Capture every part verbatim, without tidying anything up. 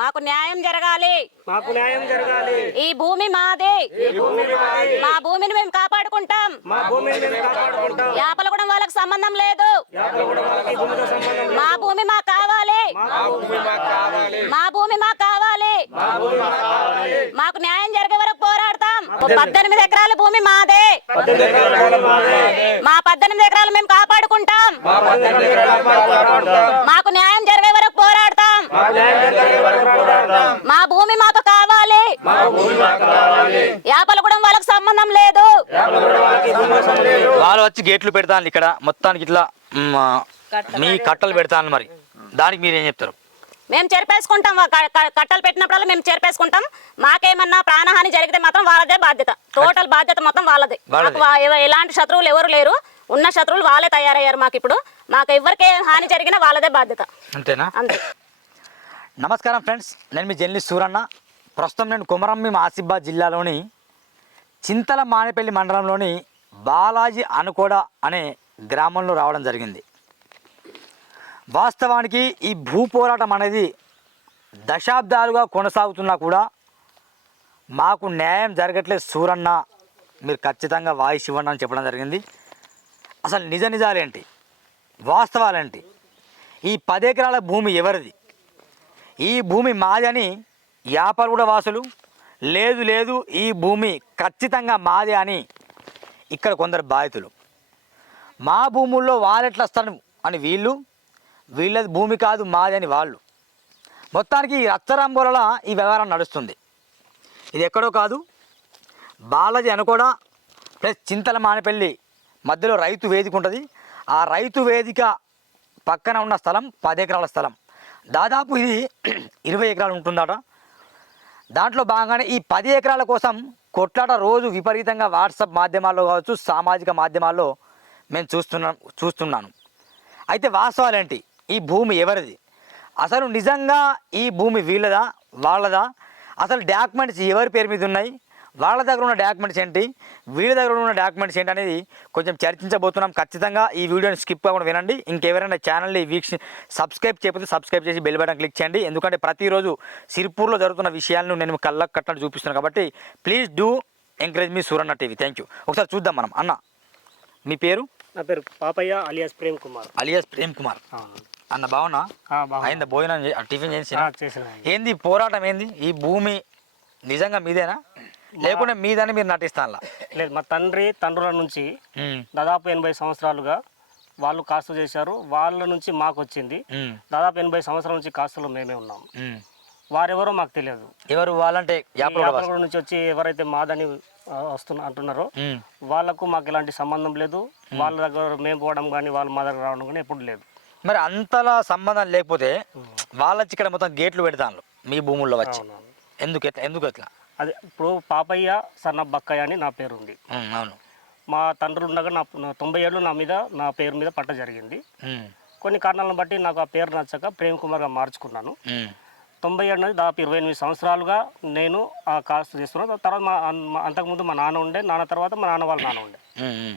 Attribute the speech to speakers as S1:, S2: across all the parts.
S1: మాకు న్యాయం జరగాలి
S2: మాకు న్యాయం జరగాలి
S1: ఈ భూమి మాదే
S2: ఈ భూమి మాది
S1: మా భూమిని మేము కాపాడుకుంటాం
S2: మా భూమిని మేము కాపాడుకుంటాం
S1: యాపలగూడెం వాళ్ళకి సంబంధం లేదు
S2: యాపలగూడెం వాళ్ళకి భూమితో సంబంధం లేదు
S1: మా భూమి మాకు కావాలి
S2: మా భూమి మాకు కావాలి
S1: మా భూమి మాకు కావాలి
S2: మా భూమి మాకు కావాలి
S1: మాకు న్యాయం జరిగే వరకు పోరాడతాం పద్దెనిమిది ఎకరాల భూమి మాదే
S2: పద్దెనిమిది ఎకరాల మాదే
S1: మా పద్దెనిమిది ఎకరాలు మేము కాపాడుకుంటాం
S2: మా పద్దెనిమిది ఎకరాల కాపాడుకుంటాం
S1: మాకు న్యాయం జరిగే వరకు పోరాడతాం
S2: మా న్యాయం జరిగే వరకు పోరాడతాం
S1: మా భూమి మాకు కావాలి
S2: మా భూమి మాకు కావాలి
S1: యాపలగూడెం వాళ్ళకి సంబంధం లేదు
S2: యాపలగూడెం వాళ్ళకి సంబంధం లేదు
S3: వాళ్ళు వచ్చి గేట్లు పెడతాను ఇక్కడ మొత్తానికి ఇట్లా మ్, మీ కట్టలు పెడతాను మరి దానికి మీరేం చెప్తారు?
S1: మేము చెరిపేసుకుంటాం క- క- కట్టలు పెట్టినప్పుడల్లా మేము చెరిపేసుకుంటాం మాకేమన్నా ప్రాణహాని జరిగితే మాత్రం వాళ్ళదే బాధ్యత టోటల్ బాధ్యత మొత్తం వాళ్ళదే మాకు వా- ఎవ- ఎలాంటి శత్రువులు ఎవరు లేరు ఉన్న శత్రువులు వాళ్ళే తయారయ్యారు మాకు ఇప్పుడు మాకు ఎవరికి హాని జరిగినా వాళ్ళదే బాధ్యత
S3: అంతేనా?
S1: అంతే.
S3: నమస్కారం ఫ్రెండ్స్, నేను మీ జర్నలిస్ట్ సూరన్న. ప్రస్తుతం నేను కొమరంభీం ఆసిఫాబాద్ జిల్లాలోని చింతల మానేపల్లి మండలంలోని బాలాజీ అనుకోడ అనే గ్రామంలో రావడం జరిగింది. వాస్తవానికి ఈ భూ పోరాటం అనేది దశాబ్దాలుగా కొనసాగుతున్నా కూడా మాకు న్యాయం జరగట్లేదు సూరన్న, మీరు ఖచ్చితంగా వాయిస్ ఇవ్వండి అని చెప్పడం జరిగింది. అసలు నిజ నిజాలేంటి, వాస్తవాలేంటి, ఈ పది ఎకరాల భూమి ఎవరిది, ఈ భూమి మాది అని యాపలగూడ వాసులు, లేదు లేదు ఈ భూమి ఖచ్చితంగా మాదే అని ఇక్కడ కొందరు బాధితులు, మా భూముల్లో వాళ్ళెట్లా వస్తారు అని వీళ్ళు, వీళ్ళది భూమి కాదు మాది అని వాళ్ళు. మొత్తానికి ఈ రచ్చరంబోలలో ఈ వ్యవహారం నడుస్తుంది. ఇది ఎక్కడో కాదు, బాలాజీ అనుకోడా ప్లస్ చింతల మానేపల్లి మధ్యలో రైతు వేదిక ఉంటుంది. ఆ రైతు వేదిక పక్కన ఉన్న స్థలం పది ఎకరాల స్థలం, దాదాపు ఇది ఇరవై ఎకరాలు ఉంటుందట. దాంట్లో భాగంగానే ఈ పది ఎకరాల కోసం కొట్లాట రోజు విపరీతంగా వాట్సాప్ మాధ్యమాల్లో కావచ్చు, సామాజిక మాధ్యమాల్లో మేము చూస్తున్నా చూస్తున్నాను అయితే వాస్తవాలేంటి, ఈ భూమి ఎవరిది, అసలు నిజంగా ఈ భూమి వీళ్ళదా వాళ్ళదా, అసలు డాక్యుమెంట్స్ ఎవరి పేరు మీద ఉన్నాయి, వాళ్ళ దగ్గర ఉన్న డాక్యుమెంట్స్ ఏంటి, వీళ్ళ దగ్గర ఉన్న డాక్యుమెంట్స్ ఏంటి అనేది కొంచెం చర్చించబోతున్నాం. ఖచ్చితంగా ఈ వీడియోని స్కిప్ కాకుండా వినండి. ఇంకెవరైనా ఛానల్ని వీక్షి సబ్స్క్రైబ్ చేయకపోతే సబ్స్క్రైబ్ చేసి బెల్ బటన్ క్లిక్ చేయండి. ఎందుకంటే ప్రతిరోజు సిరిపూర్లో జరుగుతున్న విషయాలను నేను కళ్ళకు కట్టినట్టు చూపిస్తున్నాను కాబట్టి ప్లీజ్ డూ ఎంకరేజ్ మీ సూరన్న టీవీ. Thank you. ఒకసారి చూద్దాం మనం. అన్న మీ పేరు?
S2: నా పేరు పాపయ్య అలియాస్ ప్రేమ్ కుమార్.
S3: అలియాస్ ప్రేమ్ కుమార్. అన్న బావునా? అయిందా భోజనం చే- టిఫిన్ చేసి?
S2: చేసిన
S3: ఏంది పోరాటం ఏంది, ఈ భూమి నిజంగా మీదేనా లేకుంటే మీదని మీరు నటిస్తానులా?
S2: లేదు, మా తండ్రి తండ్రుల నుంచి దాదాపు ఎనభై సంవత్సరాలుగా వాళ్ళు కాస్తు చేశారు. వాళ్ళ నుంచి మాకు వచ్చింది. దాదాపు ఎనభై సంవత్సరాల నుంచి కాస్తులో మేమే ఉన్నాం. వారెవరో మాకు తెలియదు.
S3: ఎవరు వాళ్ళంటే యాపలగూడ వాసులు.
S2: యాపలగూడ నుంచి వచ్చి ఎవరైతే మాదని ఆ, వస్తున్న అంటున్నారో
S3: ఉమ్.
S2: వాళ్ళకు మాకు ఎలాంటి సంబంధం లేదు. వాళ్ళ దగ్గర మేము పోవడం కానీ వాళ్ళు మా దగ్గర రావడం కానీ ఎప్పుడు లేదు.
S3: మరి అంతలా సంబంధం లేకపోతే వాళ్ళ వచ్చి ఇక్కడ మొత్తం గేట్లు పెడతాను మీ భూముల్లో వచ్చి,
S2: అవునవును.
S3: ఎందుకు ఎట్లా ఎందుకు ఎట్లా?
S2: అదే ఇప్పుడు పాపయ్య సన్న బక్కయ్య అని నా పేరు ఉంది.
S3: ఉమ్, అవును.
S2: మా తండ్రులు ఉండగా నా నా తొంభై ఏళ్ళు నా మీద నా పేరు మీద పట్ట జరిగింది.
S3: ఉమ్,
S2: కొన్ని కారణాలను బట్టి నాకు ఆ పేరు నచ్చక ప్రేమ్ కుమార్గా మార్చుకున్నాను.
S3: ఉమ్,
S2: తొంభై ఏడు నుంచి దాదాపు ఇరవై ఎనిమిది సంవత్సరాలుగా నేను ఆ కాస్తు చేస్తున్నాను. తర్వాత మా మా- అంతకుముందు మా నాన్న ఉండే, నాన్న తర్వాత మా నాన్న వాళ్ళ నాన్న ఉండే.
S3: ఉమ్, ఉమ్,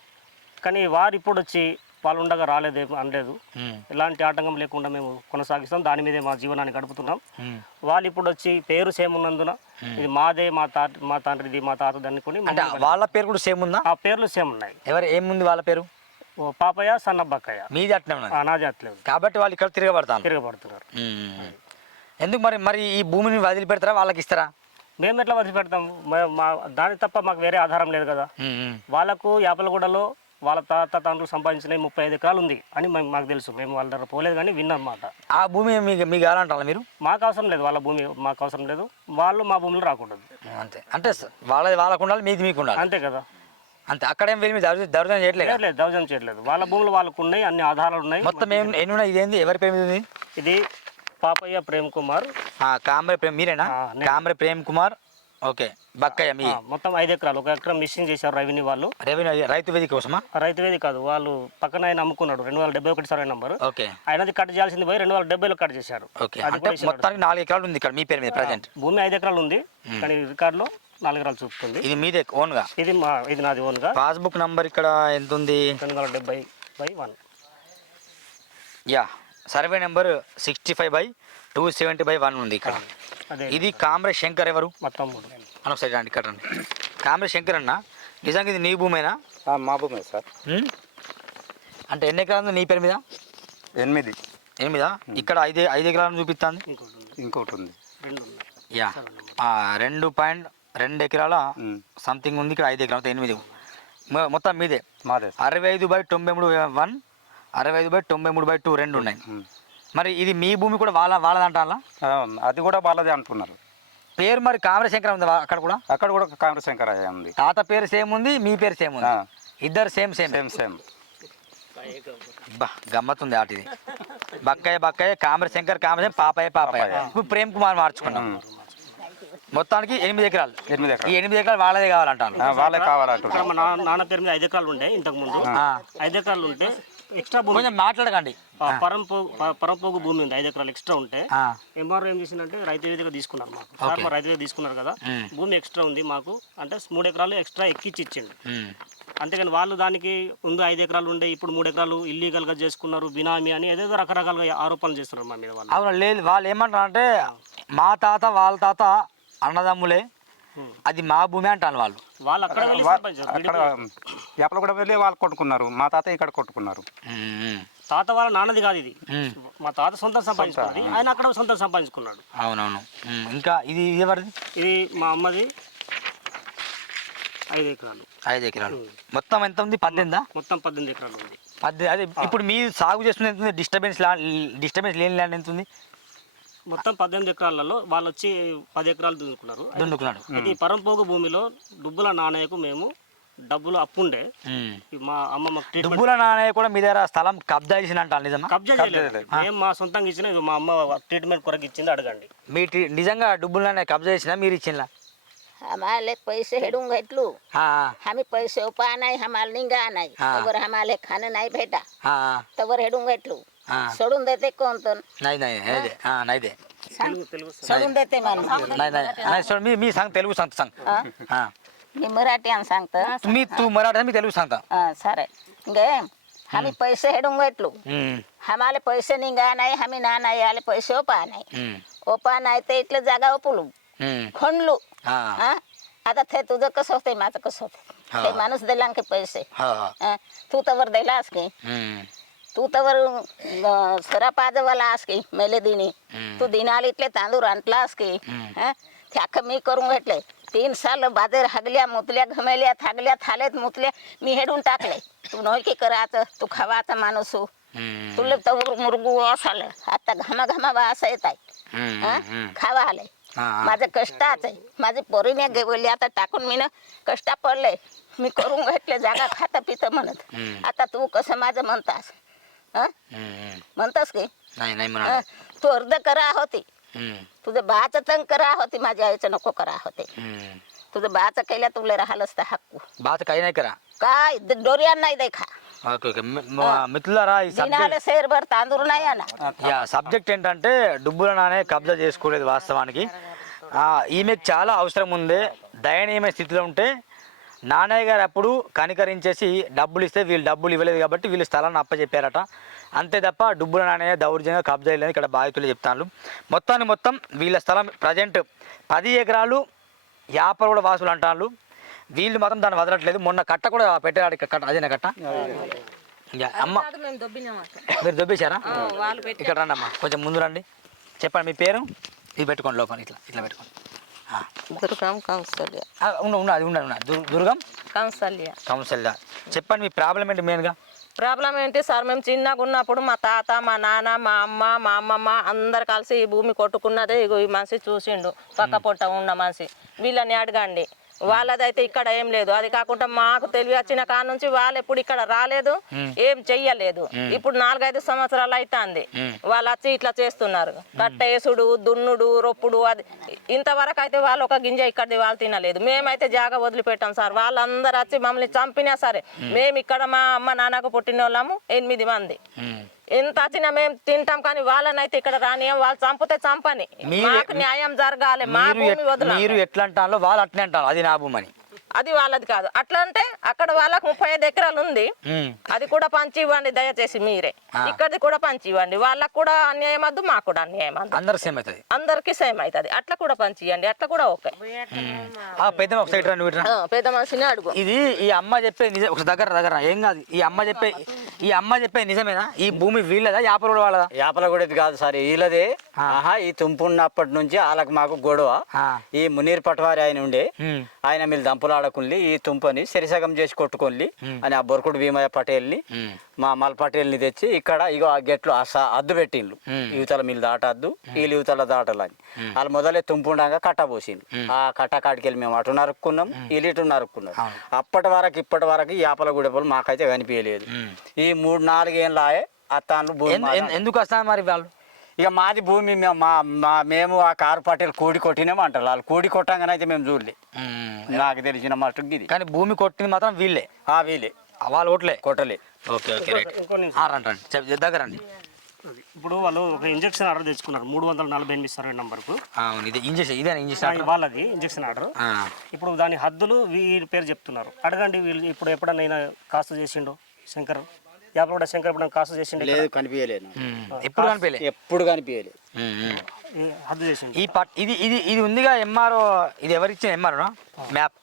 S2: కానీ వారు ఇప్పుడు వచ్చి వాళ్ళు ఉండగా రాలేదే అనలేదు.
S3: ఉమ్,
S2: ఎలాంటి ఆటంకం లేకుండా మేము కొనసాగిస్తాం, దాని మీదే మా జీవనాన్ని గడుపుతున్నాం.
S3: ఉమ్.
S2: వాళ్ళు ఇప్పుడు వచ్చి పేరు సేమ్ ఉన్నందున ఇది మాదే, మా తాత మా తండ్రిది మా తాతది అనుకుని
S3: అంటే వాళ్ళ పేరు కూడా సేమ్ ఉందా?
S2: ఆ పేర్లు సేమ్ ఉన్నాయి.
S3: ఎవరు ఏముంది వాళ్ళ పేరు?
S2: ఓ పాపయ్య సన్నబ్బక్కయ్య.
S3: మీది అట్నే ఉన్నది
S2: నాది అట్లేదు,
S3: కాబట్టి వాళ్ళు ఇక్కడ తిరగబడతాను.
S2: తిరగబడుతున్నారు.
S3: ఉమ్. ఎందుకు మరి మరి ఈ భూమిని వదిలిపెడతారా వాళ్ళకి ఇస్తారా?
S2: మేము ఎట్లా వదిలిపెడతాం? మే- మా దాని తప్ప మాకు వేరే ఆధారం లేదు కదా.
S3: ఉమ్, ఉమ్.
S2: వాళ్ళకు యాపలగూడలో వాళ్ళ తాత తండ్రులు సంపాదించిన ముప్పై ఐదు ఎకరాలు ఉంది అని మేము మాకు తెలుసు. మేము వాళ్ళ దగ్గర పోలేదు కానీ విన్నమాట.
S3: ఆ భూమి మీకు మీకు కావాలంటారా మీరు?
S2: మాకు అవసరం లేదు, వాళ్ళ భూమి మాకు అవసరం లేదు. వాళ్ళు మా భూమిలో రాకూడదు.
S3: అంతే అంటే స- వాళ్ళది వాళ్ళకు ఉండాలి, మీది మీకు ఉండాలి
S2: అంతే కదా.
S3: అంతే. అక్కడేం వెళ్ళి మీరు దౌర్జ- దౌర్జన్యం చేయట్లేదు కదా?
S2: లేదు, దౌర్జన్యం చేయట్లేదు. వాళ్ళ భూములు వాళ్ళకు ఉన్నాయి, అన్ని ఆధారాలు ఉన్నాయి.
S3: మొత్తం ఏం ఎన్ని ఉన్నాయి? ఇదేంది ఎవరి పేరు మీద ఉంది?
S2: ఇది పాపయ్య ప్రేమ్ కుమార్.
S3: ఆ, కామ్రే ప్రేమ్ మీరేనా?
S2: ఆ, నేను.
S3: కామ్రే ప్రేమ్ కుమార్. ఓకే. బక్కయ్య మీ
S2: ఆ, మొత్తం ఐదు ఎకరాలు. ఒక ఎకరం మిస్సింగ్ చేశారు రెవెన్యూ వాళ్ళు.
S3: రెవెన్యూ రైతు వేదిక కోసమా?
S2: ఆ రైతు వేది కాదు, వాళ్ళు పక్కన ఆయన అమ్ముకున్నాడు. రెండు వేల డెబ్బై ఒకటి సర్వే నంబర్
S3: ఓకే.
S2: ఆయనది కట్ చేయాల్సింది పోయి రెండు వేల డెబ్బైలో కట్ చేశారు.
S3: ఓకే.
S2: అది
S3: అంటే
S2: కూడా ఇచ్చినాడు.
S3: మొత్తానికి నాలుగు ఎకరాలు ఉంది ఇక్కడ మీ పేరు మీద ప్రజెంట్.
S2: భూమి ఐదు ఎకరాలు ఉంది కానీ రికార్డులో నాలుగు ఎకరాలు చూపుతుంది.
S3: ఇది మీదే ఓన్గా?
S2: ఇది మా ఇది నాది ఓన్గా.
S3: పాస్బుక్ నంబర్ ఇక్కడ ఎంత ఉంది?
S2: రెండు వందల డెబ్బై by one.
S3: Yeah survey number sixty five by two seventy by one ఉంది ఇక్కడ.
S2: అదే
S3: ఇది కామ్రే శంకర్ ఎవరు
S2: మొత్తం మూడు
S3: అని ఒకసారి రండి ఇక్కడ రండి. కామ్రే శంకర్ అన్న నిజంగా ఇది నీ భూమేనా?
S4: మా భూమే సార్.
S3: ఉమ్? అంటే ఎన్ని ఎకరాలు ఉంది నీ పేరు మీద?
S4: ఎనిమిది.
S3: ఎనిమిదా? ఇక్కడ ఐదు ఐదు ఎకరాలను చూపిస్తుంది.
S2: ఇంకోటి ఉంది
S4: ఇంకొకటి ఉంది.
S2: రెండు ఉన్నాయి
S3: యా ఆ, రెండు పాయింట్ రెండు ఎకరాల
S4: ఉమ్.
S3: సంథింగ్ ఉంది. ఇక్కడ ఐదు ఎకరాలు ఎనిమిది మొ- మొత్తం మీదే.
S4: మాదే సార్.
S3: అరవై ఐదు బై తొంభై మూడు వన్ అరవై ఐదు బై తొంభై మూడు బై టూ రెండు ఉన్నాయి.
S4: ఉమ్.
S3: మరి ఇది మీ భూమి కూడా వాళ్ళ వాళ్ళదంటారా?
S4: ఆ, అది కూడా వాళ్ళదే అంటున్నారు.
S3: పేరు మరి కామ్రే శంకర్ ఉంది వా- అక్కడ కూడా.
S4: అక్కడ కూడా కాంగ్రెస్ శంకర్ ఉంది.
S3: తాత పేరు సేమ్ ఉంది, మీ పేరు సేమ్ ఉంది,
S4: ఆ.
S3: ఇద్దరు సేమ్ సేమ్.
S4: Same same.
S3: బా గమ్మత్తుంది ఆటిది. బక్కయ్య బక్కయ్య కామ్రే శంకర్ కామ్రే పాపయ్య పాపయ్య. ఇప్పుడు ప్రేమ్ కుమార్ మార్చుకున్నాం. మొత్తానికి ఎనిమిది ఎకరాలు.
S4: ఎనిమిది
S3: ఈ
S4: ఎకరాలు
S3: ఎనిమిది ఎకరాలు వాళ్ళదే కావాలంటాను.
S4: ఆ, వాళ్ళే కావాలంటున్నారు.
S2: ఇక్కడ మా నాన్న నాన్న పేరు మీద ఐదు ఎకరాలు ఉండే ఇంతకు ముందు. ఐదు ఎకరాలు ఉంటే ఎక్స్ట్రా భూమి
S3: కొంచెం మాట్లాడకండి.
S2: ఆ, పరంపోగు ప- పరంపోగు భూమి ఉంది ఐదు ఎకరాలు ఎక్స్ట్రా ఉంటే
S3: ఆ,
S2: ఎంఆర్ఓ ఏం చేసిందంటే రైతు వేదిక తీసుకున్నారు మాకు. సార్ మా రైతు వేదిక తీసుకున్నారు కదా,
S3: ఉమ్.
S2: భూమి ఎక్స్ట్రా ఉంది మాకు అంటే మూడు ఎకరాలు ఎక్స్ట్రా ఎక్కిచ్చి ఇచ్చిండు.
S3: ఉమ్,
S2: అంతేగాని వాళ్ళు దానికి ముందు ఐదు ఎకరాలు ఉండే ఇప్పుడు మూడు ఎకరాలు ఇల్లీగల్ గా చేసుకున్నారు, బినామీ అని ఏదేదో రకరకాలుగా ఆరోపణలు చేస్తున్నారు మా మీద వాళ్ళు.
S3: అవును లేదు వాళ్ళు ఏమంటారు అంటే మా తాత వాళ్ళ తాత అన్నదమ్ములే, అది మా భూమి అంటాను వాళ్ళు.
S2: వాళ్ళు అక్కడ వెళ్ళి
S4: వా-
S2: సర్పంచ్
S4: అక్కడ ఎప్పుడు కూడా వెళ్ళి వాళ్ళు కొట్టుకున్నారు. మా తాత ఇక్కడ కొట్టుకున్నారు.
S3: ఉమ్, ఉమ్,
S2: తాత వాళ్ళ నాన్నది కాదు ఇది,
S3: ఉమ్.
S2: మా తాత సొంతం సంపాదించుకున్నది, ఆయన అక్కడ సొంతం సంపాదించుకున్నాడు.
S3: అవునవును. ఉమ్, ఇంకా ఇది ఇది ఎవరిది?
S2: ఇది మా అమ్మది ఐదు ఎకరాలు,
S3: ఐదు ఎకరాలు. మొత్తం ఎంత ఉంది? పద్దెనిమిదా?
S2: మొత్తం పద్దెనిమిది ఎకరాలు ఉంది.
S3: పద్దెనిమిది. అదే ఇప్పుడు మీరు సాగు చేస్తుంది ఎంత ఉంది? డిస్టర్బెన్స్ ల్యాండ్ డిస్టర్బెన్స్ లేని ల్యాండ్ ఎంత ఉంది?
S2: మొత్తం పద్దెనిమిది ఎకరాలలో వాళ్ళు వచ్చి పది ఎకరాలు దున్నుకున్నారు.
S3: దున్నుకున్నాడు.
S2: ఇది పరంపోగు భూమిలో డుబ్బుల నాణయ్యకు మేము డబ్బులు అప్పుండే
S3: ఉమ్.
S2: ఈ మా అమ్మ మాకు ట్రీట్మెంట్
S3: దుబ్బుల నాణయ్య కూడా మీ దగ్గర స్థలం కబ్జా చేసిన అంటారు, నిజమా?
S2: కబ్జా చేయలేదు, మేము మా సొంతంగా ఇచ్చిన ఇది మా అమ్మ ట్రీట్మెంట్ కొరకు ఇచ్చింది, అడగండి.
S3: మీ టి- నిజంగా డుబ్బుల నాణయ్య కబ్జా చేసినా మీరు ఇచ్చిందా?
S5: हमारे पैसे हेडूंगा इतलू हमें पैसे उपा नहीं हमारे निंगा नहीं
S3: हाँ।
S5: तबर हमारे खाने नहीं भेटा
S3: हाँ
S5: तबर हेडूंगा इतलू
S3: हाँ।
S5: सोडून देते कौन तो
S3: नाही नाही हे दे. हा नाही दे
S2: తెలుగు తెలుగు
S5: सोडून देते मान
S3: नाही नाही नाही सोड मी मी सांग तेलुगू सांगतो सांग हा
S5: मी मराठी అని सांगतो
S3: तुम्ही तू मराठी मी तेलुगू सांगता
S5: సరే ఇంకే हमें पैसे हेडूंगा इतलू
S3: हम्म
S5: हमारे पैसे निंगा नहीं हमें ना नहीं आले पैसे उपा नहीं
S3: हम्म
S5: उपा नाही ते इतले जागा उपलू
S3: हम्म
S5: खणलू
S3: हा
S5: हा आता ते तुझं कसं होतंय माझं कसं
S3: हा.
S5: होतंय ते माणूस दिला की पैसे
S3: हा
S5: हा. तू तवर दिलास की
S3: हम्म
S5: तू तवर सरा पाजवाला आस की मेले दिनी
S3: हम्म.
S5: तू दिनाला इथले तांदूळ आणलास की
S3: हम्म.
S5: हं? ते अख्खं मी करून घेतले तीन साल बाजार हागल्या मुतल्या घमेल्या थागल्या थालेत मुतल्या मी हेडून टाकले तू नोय की करायचं तू खावाचा माणूस हो
S3: हम्म
S5: तुला तवर मुरगू आलं आता घामा घामा वास येत आहे
S3: हम्म
S5: हं?
S3: हम्म
S5: खावा आलंय
S3: हा
S5: माझं कष्टाच आहे माझे पोरीने गेवली आता टाकून मी ना कष्टा पडले मी करून घेतले जागा खाता पितं म्हणत
S3: हम्म.
S5: आता तू कसं माझं म्हणतास हं?
S3: हम्म
S5: म्हणतास की
S3: नाही नाही म्हणा
S5: हं? तू अर्ध करा होती
S3: हम्म
S5: तुझं बाचं तंग करा होती माझ्या आईचं नको करा होते
S3: हम्म
S5: तुझं बाचं केल्या तुला राहिलंच तर हक्कू
S3: बात काही नाही करा
S5: काय डोरिया नाही देखा
S3: ఓకే ఓకే మిత్రులారా ఈ సబ్జెక్ట్
S5: दिनाले शेरभर तांदूळ नाही आणा
S3: యా సబ్జెక్ట్ ఏంటంటే డుబ్బుల నానే కబ్జా చేసుకోలేదు వాస్తవానికి. ఆ, ఈమెకు చాలా అవసరం ఉంది, దయనీయమైన స్థితిలో ఉంటే నాన్నయ్య గారు అప్పుడు కనికరించేసి డబ్బులు ఇస్తే వీళ్ళు డబ్బులు ఇవ్వలేదు కాబట్టి వీళ్ళు స్థలాన్ని అప్పచెప్పారట. అంతే తప్ప డుబ్బుల నాణయ్య దౌర్జన్యంగా కబ్జా చేయలేదు ఇక్కడ బాధితులు చెప్తాను. మొత్తాన్ని మొత్తం వీళ్ళ స్థలం ప్రజెంట్ పది ఎకరాలు యాపరుల వాసులు అంటారు. వీళ్ళు మాత్రం దాన్ని వదలట్లేదు. మొన్న కట్ట కూడా పెట్టారు, కట్ట అదేనా కట్ట? యా, అమ్మ మీరు దొబ్బేశారా? ఇక్కడ రండి అమ్మా, కొంచెం ముందు రండి. చెప్పండి మీ పేరు, ఇది పెట్టుకోండి లోపల, ఇట్లా ఇట్లా పెట్టుకోండి. ఆ.
S5: దుర్గం కౌసల్య
S3: ఆ, ఉన్న ఉన్న అది ఉన్నది ఉన్నది దు- దుర్గం
S5: కౌసల్య
S3: కౌన్సిల్. చెప్పండి మీ ప్రాబ్లం ఏంటి మెయిన్గా?
S6: ప్రాబ్లం ఏంటి సార్, మేము చిన్నగా ఉన్నప్పుడు మా తాత మా నాన్న మా అమ్మ మా అమ్మమ్మ అందరు కలిసి ఈ భూమి కొట్టుకున్నదే. ఇగో ఈ మనిషి చూసిండు, పక్క పొట్ట ఉన్న మనిషి, వీళ్ళని అడగండి. వాళ్ళదైతే ఇక్కడ ఏం లేదు. అది కాకుండా మాకు తెలివి వచ్చిన కాడ నుంచి వాళ్ళు ఎప్పుడు ఇక్కడ రాలేదు, ఏం చెయ్యలేదు. ఇప్పుడు నాలుగైదు సంవత్సరాలు అవుతుంది వాళ్ళు వచ్చి ఇట్లా చేస్తున్నారు. కట్టేసుడు దున్నుడు రొప్పుడు అది ఇంతవరకు అయితే వాళ్ళు ఒక గింజ ఇక్కడిది వాళ్ళు తినలేదు. మేమైతే జాగా వదిలిపెట్టాం సార్. వాళ్ళందరూ వచ్చి మమ్మల్ని చంపినా సరే మేము ఇక్కడ మా అమ్మ నాన్నకు పుట్టిన వాళ్ళము ఎనిమిది మంది, ఎంత వచ్చినా మేము తింటాం. కానీ వాళ్ళనైతే ఇక్కడ రానియం. వాళ్ళు చంపితే చంపని, మాకు న్యాయం జరగాలి. మా
S3: మీరు
S6: భూమి
S3: ఎట్-
S6: వదిలి
S3: మీరు ఎట్లా అంటారో వాళ్ళు అట్లే అంటారు అది నా భూమి అని.
S6: అది వాళ్ళది కాదు. అట్లా అంటే అక్కడ వాళ్ళకి ముప్పై ఐదు ఎకరాలు ఉంది,
S3: ఉమ్.
S6: అది కూడా పంచి ఇవ్వండి దయచేసి మీరే. ఇక్కడిది కూడా పంచి ఇవ్వండి, వాళ్ళకు కూడా అన్యాయం వద్దు, మాకు కూడా అన్యాయం వద్దు,
S3: అందరు సేమ్ అవుతుంది.
S6: అందరికి సేమ్ అవుతుంది. అట్లా కూడా పంచి ఇవ్వండి, అట్లా కూడా ఓకే.
S3: పెద్ద ఒక సైడ్ రండి వీటిరా.
S6: ఆ, పెద్ద మనిషిని అడుగు.
S3: ఇది ఈ అమ్మ చెప్పే నిజం. ఒక దగ్గర దగ్గర ఏం కాదు. ఈ అమ్మ చెప్పే ఈ అమ్మ చెప్పే నిజమేనా? ఈ భూమి వీళ్ళదా యాపరోడు వాళ్ళదా?
S7: యాపల కూడా ఇది కాదు సార్, వీళ్ళదే. ఆహా ఈ తుంపు ఉన్నప్పటి నుంచి వాళ్ళకి మాకు గొడవ. ఈ మునీర్ పటవారి ఆయన ఉండే, ఆయన మీరు దంపులాడకుండి ఈ తుంపని సరిసగం చేసి కొట్టుకోండి అని ఆ బొరకుడు భీమయ్య పటేల్ని మా మల్ పటేల్ని తెచ్చి ఇక్కడ ఇగో ఆ గెట్లు అద్దు పెట్టిండ్రు. యువతల మీరు దాటద్దు, వీళ్ళు యువతల దాటాలని. వాళ్ళు మొదలే తుంపు ఉండగా కట్ట పోసిండ్రు. ఆ కట్ట కాడికెళ్ళి మేము అటు నరుక్కున్నాం, వీళ్ళు ఇటు నరుక్కున్నాం. అప్పటి వరకు ఇప్పటి వరకు ఈ యాపల గుడపలు మాకైతే కనిపించలేదు. ఈ మూడు నాలుగేళ్ళు ఆయే అత్తాన్లు భూమి.
S3: ఎందుకు వస్తాను మరి వాళ్ళు?
S7: ఇక మాది భూమి మేము మా మా- మేము ఆ కారు పట్టేలు కూడి కొట్టినాము అంటారు. వాళ్ళు కూడి కొట్టంగానే అయితే మేము చూడలే, నాకు తెలిసిన మటుకు ఇది.
S3: కానీ భూమి కొట్టింది మాత్రం వీళ్ళే.
S7: ఆ వీలే
S3: వాళ్ళు ఓట్లే
S7: కొట్టలే.
S3: Okay okay right.
S2: ఇంకో నిమిషం.
S3: రండి రండి చెప్ దగ్గర రండి.
S2: ఇప్పుడు వాళ్ళు ఒక ఇంజక్షన్ ఆర్డర్ తెచ్చుకున్నారు మూడు వందల నలభై ఎనిమిది సర్వే నంబర్కు.
S3: అవును, ఇది ఇంజక్షన్, ఇదే ఇంజక్షన్.
S2: వాళ్ళది ఇంజక్షన్ ఆర్డర్. ఇప్పుడు దాని హద్దులు వీళ్ళ పేరు చెప్తున్నారు. అడగండి వీళ్ళు ఇప్పుడు ఎప్పుడన్నా కాస్త చేసిండో శంకర్ యాపలగూడ శంకర్ ఇప్పుడు కాస్త చేసిండు?
S7: లేదు, కనిపించలేదు.
S3: ఎప్పుడు కనిపించలే?
S7: ఎప్పుడు కనిపించలేదు.
S2: హద్దు చేసిండు.
S3: ఈ పట్ ఇది ఇది ఇది ఉందిగా ఎంఆర్ఓ, ఇది ఎవరు ఇచ్చిన ఎంఆర్ఓ మ్యాప్?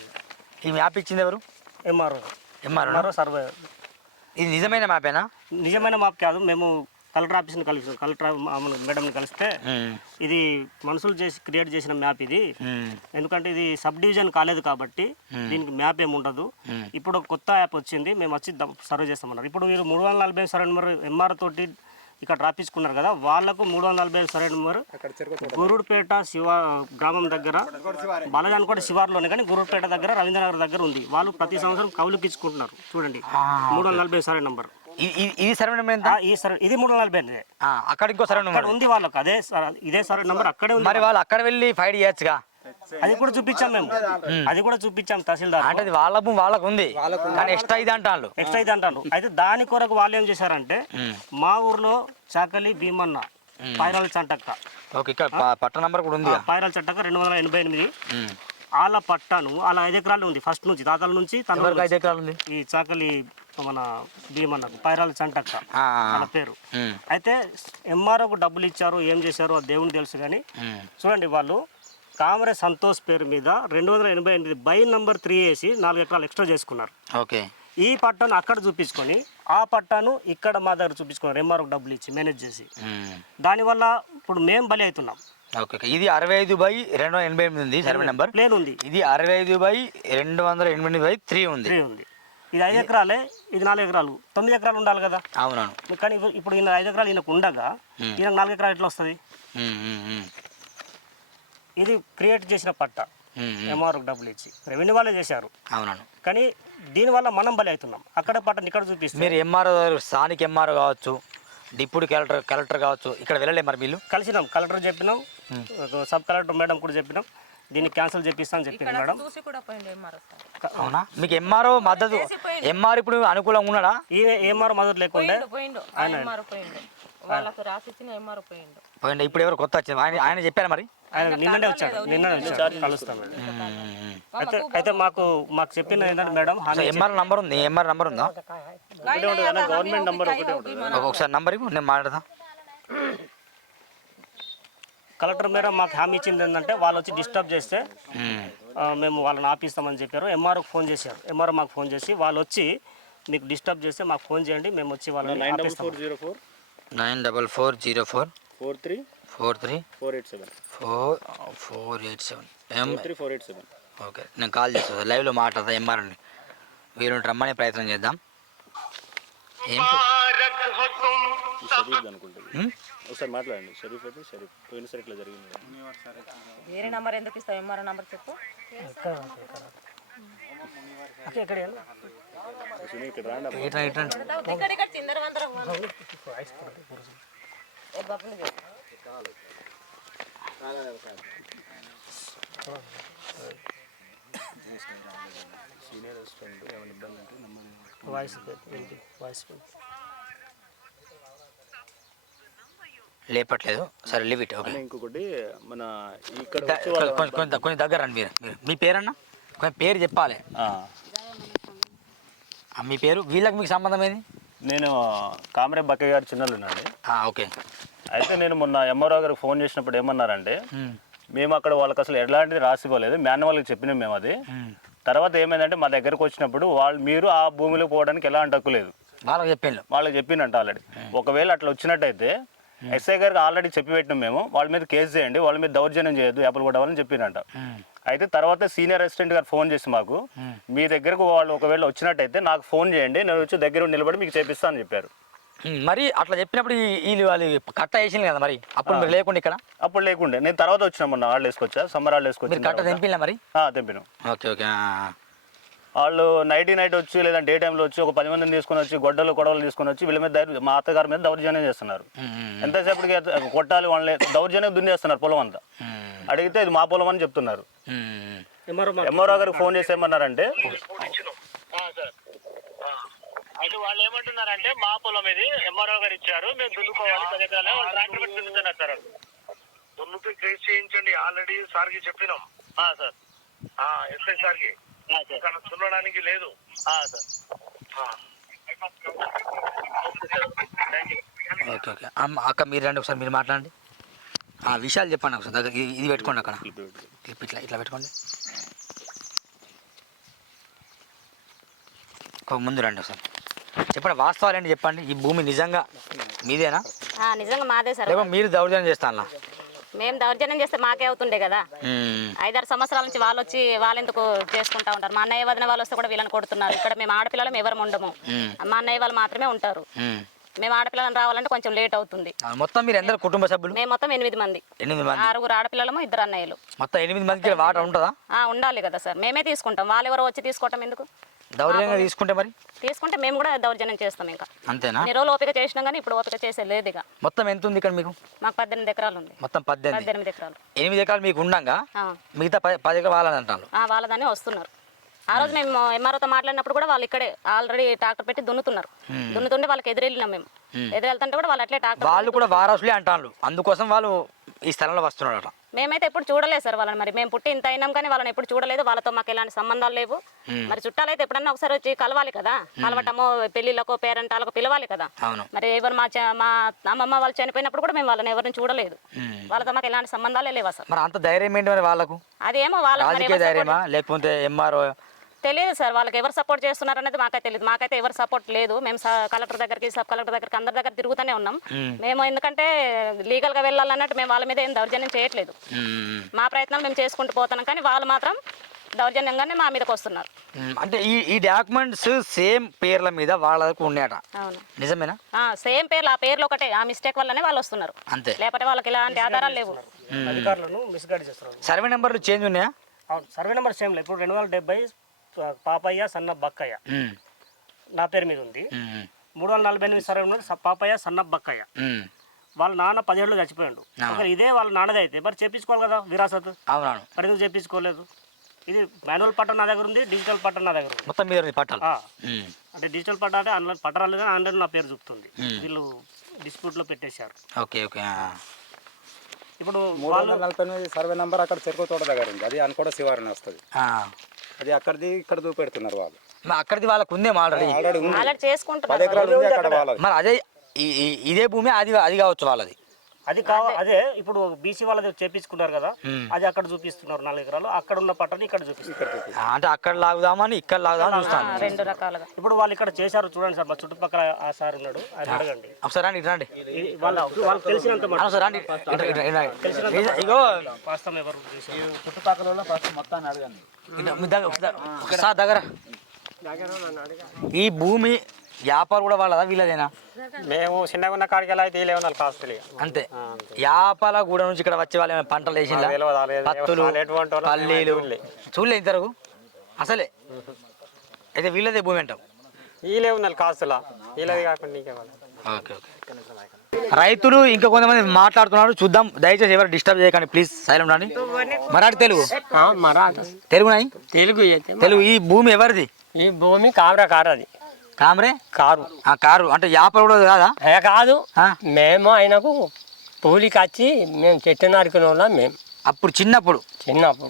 S3: ఈ మ్యాప్ ఇచ్చింది ఎవరు?
S2: ఎంఆర్ఓ.
S3: MRO
S2: MRO survey.
S3: ఇది నిజమైన మ్యాపేనా?
S2: నిజమైన మ్యాప్ కాదు. మేము కలెక్టర్ ఆఫీస్ని కలిసి కలెక్టర్ మేడంని కలిస్తే ఇది మనుషులు చేసి క్రియేట్ చేసిన మ్యాప్ ఇది, ఎందుకంటే ఇది సబ్ డివిజన్ కాలేదు కాబట్టి దీనికి మ్యాప్ ఏమి ఉండదు. ఇప్పుడు కొత్త యాప్ వచ్చింది, మేము వచ్చి సర్వే చేస్తామన్నారు. ఇప్పుడు మీరు మూడు వందల నలభై సర్వే నెంబర్ ఎంఆర్ తోటి ఇక్కడ రాపించుకున్నారు కదా, వాళ్లకు మూడు వందల నలభై సర్వే నెంబర్ గురుడుపేట శివ గ్రామం దగ్గర బాలజాన్ కూడా శివార్లోనే, కానీ గురుడుపేట దగ్గర రవీంద్రనగర్ దగ్గర ఉంది. వాళ్ళు ప్రతి సంవత్సరం కౌలుకి ఇచ్చుకుంటున్నారు. చూడండి మూడు వందల నలభై సర్వే నెంబర్.
S3: ఇది సర్వే నెంబర్ ఎంత?
S2: ఈ సర్వే ఇది మూడు వందల నలభై ఎనిమిది.
S3: అక్కడ ఇంకో సర్వే నెంబర్
S2: ఉంది వాళ్ళకి, అదే ఇదే సర్వే నెంబర్ అక్కడే ఉంది.
S3: మరి వాళ్ళు అక్కడ వెళ్ళి ఫైట్ చేయొచ్చుగా?
S2: అది కూడా చూపించాం మేము, అది కూడా చూపించాం తహసీల్దార్.
S3: అంటే వాళ్ళ భూమి వాళ్ళకు ఉంది, కానీ ఎక్స్ట్రా ఇది అంటారు.
S2: ఎక్స్ట్రా ఇది అంటారు. అయితే దాని కొరకు వాళ్ళు ఏం చేశారంటే మా ఊర్లో చాకలి భీమన్న పైరాల చంటక్క,
S3: ఓకే, ఇక్కడ పట్ట నంబర్ కూడా ఉంది.
S2: పైరాల చంటక్క రెండు వందల ఎనభై ఎనిమిది వాళ్ళ పట్టాను వాళ్ళ ఐదు ఎకరాలు ఉంది. ఫస్ట్ నుంచి తాతల నుంచి తన
S3: ఐదు ఎకరాలు ఉంది
S2: ఈ చాకలి మన భీమన్నకు పైరాల చంటక్క వాళ్ళ పేరు. అయితే ఎంఆర్ఓకు డబ్బులు ఇచ్చారు, ఏం చేశారు అది దేవుని తెలుసు. కానీ చూడండి వాళ్ళు కామరే సంతోష్ పేరు మీద రెండు వందల ఎనభై ఎనిమిది బై నంబర్ త్రీ వేసి నాలుగు ఎకరాలు ఎక్స్ట్రా చేసుకున్నారు.
S3: ఓకే,
S2: ఈ పట్టాను అక్కడ చూపించుకొని ఆ పట్టాను ఇక్కడ మా దగ్గర చూపించుకున్నారు ఎంఆర్ఓకి డబ్బులు ఇచ్చి మేనేజ్ చేసి. దానివల్ల ఇప్పుడు మేము బలి అవుతున్నాం.
S3: ఓకే, ఇది అరవై ఐదు బై రెండు వందల ఎనభై ఎనిమిది ఉంది సర్వే నెంబర్,
S2: ప్లేన్ ఉంది.
S3: ఇది అరవై ఐదు బై రెండు వందల ఎనభై ఎనిమిది బై త్రీ ఉంది.
S2: త్రీ ఉంది. ఇది ఐదు ఎకరాలే, ఇది నాలుగు ఎకరాలు, తొమ్మిది ఎకరాలు ఉండాలి కదా.
S3: అవునవును.
S2: కానీ ఇప్పుడు ఈయన ఐదు ఎకరాలు ఈయనకు ఉండగా ఈయనకు నాలుగు ఎకరాలు ఎట్లా వస్తుంది? ఇది క్రియేట్ చేసిన పట్ట ఎంఆర్ఓకి డబ్బులు ఇచ్చి రెవెన్యూ వాళ్ళే చేశారు.
S3: అవునవును.
S2: కానీ దీనివల్ల మనం బలి అవుతున్నాం. అక్కడ పట్టని ఇక్కడ చూపిస్తే
S3: మీరు ఎంఆర్ఓ స్థానిక ఎంఆర్ఓ కావచ్చు, డిప్యూటీ కలెక్టర్ కలెక్టర్ కావచ్చు, ఇక్కడ వెళ్ళలే మరి వీళ్ళు?
S2: కలిసినాం, కలెక్టర్ చెప్పినాం, సబ్ కలెక్టర్ మేడం కూడా చెప్పినాం, దీన్ని క్యాన్సిల్ చేపిస్తాను చెప్పింది మేడం.
S3: అవునా? మీకు ఎంఆర్ఓ మద్దతు, ఎంఆర్ ఇప్పుడు అనుకూలంగా ఉన్నాడా?
S2: ఈ ఎంఆర్ఓ మద్దతు లేకుండే
S3: పోయిండు. ఇప్పుడు ఎవరు కొత్త వచ్చింది? ఆయన ఆయన చెప్పారా మరి?
S2: ఆయన నిన్ననే వచ్చాడు, నిన్న వచ్చాడు, కలుస్తాం మేడం. అయితే అయితే మాకు మాకు చెప్పిన ఏంటంటే మేడం
S3: ఎంఆర్ నంబర్ ఉంది, ఎంఆర్ నంబర్ ఉందా?
S2: గవర్నమెంట్ నంబర్ ఒకటే ఉంటుంది.
S3: ఒకసారి నంబర్ ఇవ్వు, నేను మాట్లాడదా.
S2: కలెక్టర్ మేడం మాకు హామీ ఇచ్చింది ఏంటంటే వాళ్ళు వచ్చి డిస్టర్బ్ చేస్తే మేము వాళ్ళని ఆపిస్తామని చెప్పారు. ఎంఆర్ఓకి ఫోన్ చేశారు. ఎంఆర్ఓ మాకు ఫోన్ చేసి వాళ్ళు వచ్చి మీకు డిస్టర్బ్ చేస్తే మాకు ఫోన్ చేయండి, మేము వచ్చి వాళ్ళని
S7: nine double four zero four
S3: nine double four zero four
S7: four three
S3: four three
S7: four eight seven
S3: four four eight seven M
S7: three four eight seven.
S3: Okay, నేను కాల్ చేస్తాను, లైవ్లో మాట్లాడతా ఎంఆర్ని. వీరు రమ్మనే ప్రయత్నం చేద్దాం. ఏం
S7: ఒకసారి మాట్లాడండి. షరీఫ్ అయితే షరీఫ్ పోయినసారి ఇట్లా జరిగింది.
S6: వేరే నంబర్ ఎందుకు ఇస్తావు? ఎంఆర్ నంబర్ చెప్పు.
S2: వాయిస్ వాయిస్
S3: లేపట్లేదు, సరే లివ్ ఇట్. ఓకే,
S7: ఇంకొకటి మన ఇక్కడ
S3: కొంచెం కొంచెం దగ్గర రండి. మీరు మీరు మీ పేరన్నా? కొంచెం పేరు చెప్పాలి.
S8: ఆ,
S3: ఆ, మీ పేరు వీళ్ళకి మీకు సంబంధం ఏది?
S8: నేను కామరే బక్కయ్య గారి చిన్నలునండి.
S3: ఆ, ఓకే.
S8: అయితే నేను మొన్న ఎంఆర్ఓ గారికి ఫోన్ చేసినప్పుడు ఏమన్నారంటే మేము అక్కడ వాళ్ళకి అసలు ఎలాంటిది రాసి ఇవ్వలేదు, మాన్యువల్కి చెప్పినాం మేము అది. తర్వాత ఏమైందంటే మా దగ్గరకు వచ్చినప్పుడు వాళ్ళు మీరు ఆ భూమిలో పోవడానికి ఎలాంటి హక్కు లేదు
S3: వాళ్ళకి చెప్పాను.
S8: వాళ్ళకి చెప్పినట్టు ఆల్రెడీ. ఒకవేళ అట్లా వచ్చినట్టయితే ఎస్ఐ గారికి ఆల్రెడీ చెప్పి పెట్టినాం మేము, వాళ్ళ మీద కేసు చేయండి, వాళ్ళ మీద దౌర్జన్యం చేయొద్దు యాపలు కొట్టాలని చెప్పినట్ట. అయితే తర్వాత సీనియర్ అసిస్టెంట్ గారు ఫోన్ చేసి మాకు మీ దగ్గరకు వాళ్ళు ఒకవేళ వచ్చినట్టయితే నాకు ఫోన్ చేయండి, నేను వచ్చి దగ్గర నిలబడి మీకు చేపిస్తానని చెప్పారు.
S3: మరి అట్లా చెప్పినప్పుడు ఈ- వీళ్ళు వాళ్ళు కట్ట వేసింది కదా, మరి అప్పుడు మీరు లేకుండా ఇక్కడ
S8: అప్పుడు లేకుండే నేను తర్వాత వచ్చినా మొన్న వాళ్ళు వేసుకొచ్చా, సమ్మర్ వాళ్ళు
S3: మీరు కట్ట
S8: వేసుకొచ్చా
S3: తెంపిలా మరి?
S8: తెంపినాం.
S3: Okay okay.
S8: వాళ్ళు నైట్ నైట్ వచ్చి లేదా డే టైంలో వచ్చి ఒక పది మందిని తీసుకొని వచ్చి గొడ్డలు కొడవలు తీసుకొని వచ్చి వీళ్ళ మీద దౌర్- మా అత్తగారి మీద దౌర్జన్యం చేస్తున్నారు. ఎంతసేపటికి కొట్టాలి వాళ్ళని దౌర్జన్యం దున్నేస్తున్నారు పొలం అంతా. అడిగితే ఇది మా పొలం అని చెప్తున్నారు. ఎంఆర్ఓ గారికి ఫోన్ చేసి ఏమన్నారంటే అయితే వాళ్ళు ఏమంటున్నారంటే మా పొలం ఇది ఎంఆర్ఓ గారు ఇచ్చారు, మేము దున్నుకోవాలి పది ఎకరాలు, వాళ్ళు ట్రాక్టర్ పెట్టి దున్నుతున్నారు.
S9: దున్నుతూ కేసు చేయించండి, ఆల్రెడీ సార్కి చెప్పినాం
S8: సార్
S9: ఎస్ఐ సార్కి ఇక్కడ దున్నడానికి లేదు
S8: సార్.
S3: Okay okay. అమ్మ అక్క మీరు రండి ఒకసారి, మీరు మాట్లాడండి. ఆ విషయాలు చెప్పండి ఒకసారి. దగ్గర ఇది ఇది పెట్టుకోండి, అక్కడ క్లిప్ ఇట్లా ఇట్లా పెట్టుకోండి. ఒక ముందు రండి ఒకసారి చెప్పండి, వాస్తవాలు ఏంటి చెప్పండి. ఈ భూమి నిజంగా మీదేనా,
S1: ఆ, నిజంగా మాదే సార్.
S3: లేకపోతే మీరు దౌర్జన్యం చేస్తాను?
S1: మేము దౌర్జన్యం చేస్తే మాకే అవుతుండే కదా. ఐదారు సంవత్సరాల నుంచి వాళ్ళు వచ్చి వాళ్ళు ఎందుకు చేసుకుంటా ఉంటారు. మా అన్నయ్య వదిన వాళ్ళు వస్తే కూడా వీళ్ళని కొడుతున్నారు. ఇక్కడ మేము ఆడపిల్లలం ఎవరు ఉండము, మా అన్నయ్య వాళ్ళు మాత్రమే ఉంటారు. మేము ఆడపిల్లలను రావాలంటే కొంచెం లేట్ అవుతుంది.
S3: మొత్తం మీరు ఎందరు కుటుంబ సభ్యులు?
S1: మేము మొత్తం ఎనిమిది మంది,
S3: ఎనిమిది మంది.
S1: ఆరుగురు ఆడపిల్లలము, ఇద్దరు అన్నయ్యలు.
S3: మొత్తం ఎనిమిది మందికి వాటర్ ఉంటుందా?
S1: ఆ, ఉండాలి కదా సార్. మేమే తీసుకుంటాం, వాళ్ళు ఎవరో వచ్చి తీసుకోవటం ఎందుకు?
S3: దౌర్జన్యంగా తీసుకుంటే మరి
S1: తీసుకుంటే మేము కూడా దౌర్జన్యం చేస్తాం. ఇంకా
S3: అంతేనా?
S1: ఈ రోజులు ఓపిక చేసినాం కానీ ఇప్పుడు ఓపిక చేసే లేదు. ఇక
S3: మొత్తం ఎంత ఉంది ఇక్కడ మీకు?
S1: మాకు పద్దెనిమిది ఎకరాలు ఉంది.
S3: మొత్తం పద్దెనిమిది
S1: పద్దెనిమిది ఎకరాలు.
S3: ఎనిమిది ఎకరాలు మీకు ఉండగా
S1: ఆ.
S3: మిగతా పది పది ఎకరాలు వాళ్ళని అంటారు.
S1: ఆ, వాళ్ళదని వస్తున్నారు. ఆ రోజు మేము ఎంఆర్ఓతో మాట్లాడినప్పుడు కూడా వాళ్ళు ఇక్కడే ఆల్రెడీ ట్రాక్టర్ పెట్టి దున్నుతున్నారు. దున్నుతుంటే వాళ్ళకి ఎదురెళ్ళినాం మేము. ఎదురెళ్తుంటే కూడా వాళ్ళు అట్లే ట్రాక్టర్
S3: వాళ్ళు కూడా వారసులే అంటారు, అందుకోసం వాళ్ళు ఈ స్థలంలో వస్తున్నారట.
S1: మేమైతే ఎప్పుడు చూడలేదు సార్ వాళ్ళని. మరి మేము పుట్టి ఇంత అయినాం కానీ వాళ్ళని ఎప్పుడు చూడలేదు. వాళ్ళతో మాకు ఎలాంటి సంబంధాలు లేవు. మరి చుట్టాలైతే ఎప్పుడన్నా ఒకసారి వచ్చి కలవాలి కదా. కలవటమో పెళ్లిళ్ళకో పేరెంటాలకు పిలవాలి కదా.
S3: అవును.
S1: మరి ఎవరు మా చ- మా అమ్మమ్మ వాళ్ళు చనిపోయినప్పుడు కూడా మేము వాళ్ళని ఎవరిని చూడలేదు. వాళ్ళతో మాకు ఎలాంటి సంబంధాలే లేవు అసలు.
S3: మరి అంత ధైర్యం ఏంటి మరి వాళ్ళకు?
S1: అదేమో వాళ్ళకి మరి
S3: రాజకీయ
S1: ఎవరు
S3: ధైర్యమా లేకపోతే ఎంఆర్ఓ?
S1: తెలియదు సార్. వాళ్ళకి ఎవరు సపోర్ట్ చేస్తున్నారు అనేది మాకైతే తెలియదు. మాకైతే ఎవరు సపోర్ట్ లేదు. మేము స- కలెక్టర్ దగ్గరికి, సబ్ కలెక్టర్ దగ్గరికి అందరి దగ్గర తిరుగుతూనే ఉన్నాం. మేము ఎందుకంటే లీగల్గా వెళ్ళాలన్నట్టు మేము వాళ్ళ మీద ఏం దౌర్జన్యం చేయట్లేదు. మా ప్రయత్నాలు మేము చేసుకుంటూ పోతున్నాం కానీ వాళ్ళు మాత్రం దౌర్జన్యంగానే మా మీదకి వస్తున్నారు.
S3: అంటే ఈ ఈ డాక్యుమెంట్స్ సేమ్ పేర్ల మీద వాళ్ళకు ఉన్నాయట,
S1: అవును.
S3: నిజమేనా?
S1: సేమ్ పేర్లు, ఆ పేర్లు ఒకటే. ఆ మిస్టేక్ వల్లనే వాళ్ళు వస్తున్నారు.
S3: అంతే.
S1: లేకపోతే వాళ్ళకి ఎలాంటి ఆధారాలు లేవు.
S2: అధికారులను మిస్గైడ్ చేస్తారు.
S3: సర్వే నెంబర్లు చేంజ్ ఉన్నాయా?
S2: అవును, సర్వే నెంబర్ సేమ్ లేదు. ఇప్పుడు రెండు వందల డెబ్బై పాపయ్య సన్న బక్కయ్య నా పేరు మీద ఉంది. మూడు వందల నలభై ఎనిమిది సర్వే నెంబర్ స- పాపయ్య సన్న బక్కయ్య. వాళ్ళ నాన్న పదిహేడులో చచ్చిపోయాడు. ఒకవేళ ఇదే వాళ్ళ నాన్నది అయితే మరి చేపించుకోవాలి కదా విరాసత్.
S3: అవునవును.
S2: మరి ఎందుకు చేపించుకోలేదు? ఇది మాన్యువల్ పట్టా నా దగ్గర ఉంది, డిజిటల్ పట్టా నా దగ్గర ఉంది.
S3: మొత్తం మీద పట్టాలి.
S2: ఆ, అంటే డిజిటల్ పట్టా అంటే ఆన్లైన్ పట్టా రాలేదు కానీ ఆన్లైన్ నా పేరు చూపుతుంది. వీళ్ళు డిస్ప్యూట్లో పెట్టేశారు.
S3: Okay okay.
S2: ఇప్పుడు
S4: మూడు వందల నలభై ఎనిమిది సర్వే నెంబర్ అక్కడ చెరుకు తోట దగ్గర ఉంది, అది అనుకోవడం శివారిని వస్తుంది. అది అక్కడిది ఇక్కడ చూపెడుతున్నారు వాళ్ళు.
S3: మరి అక్కడిది వాళ్ళకు ఉందేమో ఆల్రెడీ.
S4: ఆల్రెడీ ఉంది,
S1: ఆల్రెడీ
S4: పది
S1: చేసుకుంటున్నారు.
S4: ఎకరాలు ఉంది అక్కడ వాళ్ళది.
S3: మరి అదే ఈ- ఈ- ఇదే భూమి అది అది కావచ్చు వాళ్ళది.
S2: అది కావ అదే ఇప్పుడు బీసీ వాళ్ళది చేపించుకున్నారు కదా, అది అక్కడ చూపిస్తున్నారు నాలుగు ఎకరాలు. అక్కడ ఉన్న పట్టని ఇక్కడ చూపిస్తున్నారు.
S3: ఆ, అంటే అక్కడ లాగుదామని ఇక్కడ లాగుదామని చూస్తాను.
S1: రెండు రకాలుగా.
S2: ఇప్పుడు వాళ్ళు ఇక్కడ చేశారు చూడండి సార్. మా చుట్టుపక్కల ఆ సార్ ఉన్నాడు, ఆయన అడగండి.
S3: ఒకసారి రండి, ఇటు రండి.
S2: ఇది వాళ్ళ వాళ్ళకి తెలిసినంత మటుకు
S3: ఒకసారి రండి, ఇటు- ఇటు- ఇటు రండి. ఇగో- ఇగో
S2: వాస్తవం ఎవరు చేశారు?
S7: చుట్టుపక్కల ఫస్ట్ మొత్తాన్ని అడగండి.
S3: ఇటు మీ దగ్గర ఒకసారి- ఒకసారి దగ్గర ఈ భూమి వ్యాపారం కూడా వాళ్ళదా వీళ్ళదేనా?
S10: మేము చిన్నగా ఉన్న కాడికి వెళ్ళి అయితే ఈ లెవెల్ కాస్తుంది.
S3: అంతే. యాపాల గూడ నుంచి ఇక్కడ వచ్చే వాళ్ళు ఏమైనా పంటలు వేసిందా? పత్తులు, పల్లీలు చూడలే ఇంతరకు అసలే. అయితే వీళ్ళదే భూమి అంటాం.
S10: ఈ లెవెల్ కాస్తులా వీళ్ళది కాకుండా నీకేమన్నా.
S3: Okay okay. రైతులు ఇంకా కొంతమంది మాట్లాడుతున్నారు, చూద్దాం. దయచేసి ఎవరు డిస్టర్బ్ చేయకండి ప్లీజ్, సైలెంట్ అండి. మరాఠీ తెలుగు తెలుగు నాయి
S10: తెలుగు
S3: తెలుగు. ఈ భూమి ఎవరిది?
S10: ఈ భూమి కామరా కారు, అది
S3: కామరే
S10: కారు
S3: ఆ కారు అంటే వ్యాపారం కూడా కాదా?
S10: ఏ కాదు,
S3: ఆ?
S10: మేము ఆయనకు కూలికి వచ్చి మేము చెట్టు నరికిన వాళ్ళం. మేము
S3: అప్పుడు చిన్నప్పుడు
S10: చిన్నప్పుడు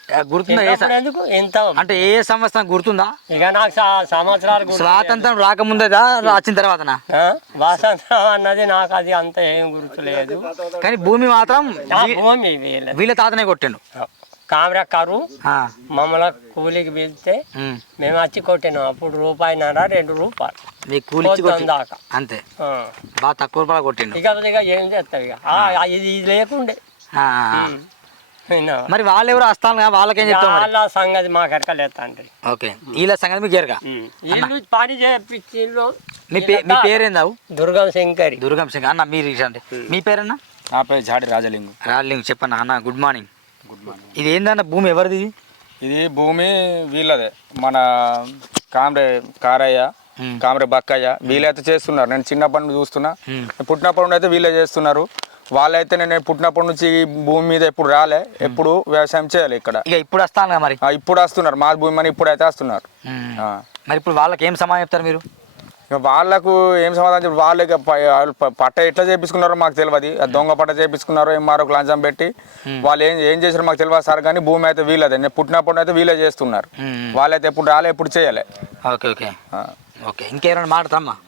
S3: ఆ, గుర్తుందా ఏ స-
S10: చిన్నప్పుడు ఎందుకు ఎంత
S3: అంటే ఏ సంవత్సరం గుర్తుందా?
S10: ఇక నాకు సా- సంవత్సరాలు గుర్తు
S3: స్వాతంత్రం రాకముందేదా వచ్చిన తర్వాతనా?
S10: ఆ? వాసంతం అన్నది నాకు అది అంత ఏం గుర్తులేదు.
S3: కానీ భూమి మాత్రం
S10: ఆ
S3: వీ-
S10: భూమి వీళ్ళ
S3: వీళ్ళ తాతనే కొట్టిండు.
S10: కామరా కారు
S3: ఆ,
S10: మమ్మల్ని కూలికి పిలిస్తే
S3: ఉమ్.
S10: మేము వచ్చి కొట్టినాం. అప్పుడు రూపాయిన్నర రెండు రూపాయలు
S3: మీ కూలిచ్చి కొట్టి
S10: పొద్దున్న దాకా.
S3: అంతే
S10: ఆ.
S3: బాగా తక్కువ రూపాయలు కొట్టిండు.
S10: ఇక ఇక ఏం చేస్తావు ఇక ఆ, ఇది ఇది లేకుండే
S3: ఆ, ఆ, ఆ.
S10: ఉమ్. విన్నా?
S3: మరి వాళ్ళు ఎవరు వస్తాను కదా వాళ్ళకేం చెప్తాం మరి?
S10: వాళ్ళ సంగతి మాకు ఎరకలేస్తా అంటే
S3: ఓకే వీళ్ళ సంగతి మీకు ఎరగా.
S10: ఇల్లు పని చేపించిల్లు.
S3: మీ పే మీ పేరేందావు?
S10: దుర్గం శంకరి.
S3: దుర్గం సింగ్ అన్న మీరు ఇచ్చండి. మీ పేరన్నా?
S4: నా పేరు జాడి రాజలింగు.
S3: రాలింగ్ చెప్పన్న అన్న. Good morning. Good morning. ఇది ఏందన్న భూమి ఎవరిది? ఇది
S4: ఇది భూమి వీళ్ళదే, మన కామ్రే కారయ్య కామ్రే బక్కయ్య వీళ్ళైతే చేస్తున్నారు. నేను చిన్నప్పటి నుంచి చూస్తున్నా, పుట్టినప్పటి నుండి అయితే వీళ్ళే చేస్తున్నారు. వాళ్ళైతే నేను పుట్టినప్పటి నుంచి ఈ భూమి మీద ఎప్పుడు రాలే, ఎప్పుడు వ్యవసాయం చేయాలి ఇక్కడ.
S3: ఇక ఇప్పుడు వస్తాను కదా మరి.
S4: ఆ, ఇప్పుడు వస్తున్నారు మా భూమి అని ఇప్పుడైతే వస్తున్నారు. ఆ.
S3: మరి ఇప్పుడు వాళ్ళకి ఏం సమాధానం చెప్తారు మీరు?
S4: ఇక వాళ్ళకు ఏం సమాధానం చెప్పి వాళ్ళు ఇక ప- వాళ్ళు ప- పట్ట ఎట్లా చేపించుకున్నారో మాకు తెలియదు. ఆ దొంగ పట్ట చేపించుకున్నారో ఎంఆర్ఓకి లంచం పెట్టి వాళ్ళు ఏం ఏం చేశారో మాకు తెలియదు సార్. కానీ భూమి అయితే వీళ్ళదే, నేను పుట్టినప్పుడు అయితే వీళ్ళే చేస్తున్నారు. వాళ్ళైతే ఎప్పుడు రాలే, ఎప్పుడు చేయలే.
S3: ఓకే ఓకే
S4: ఆ.
S3: ఓకే ఇంకేమైనా మాట్లాడతామ్మా?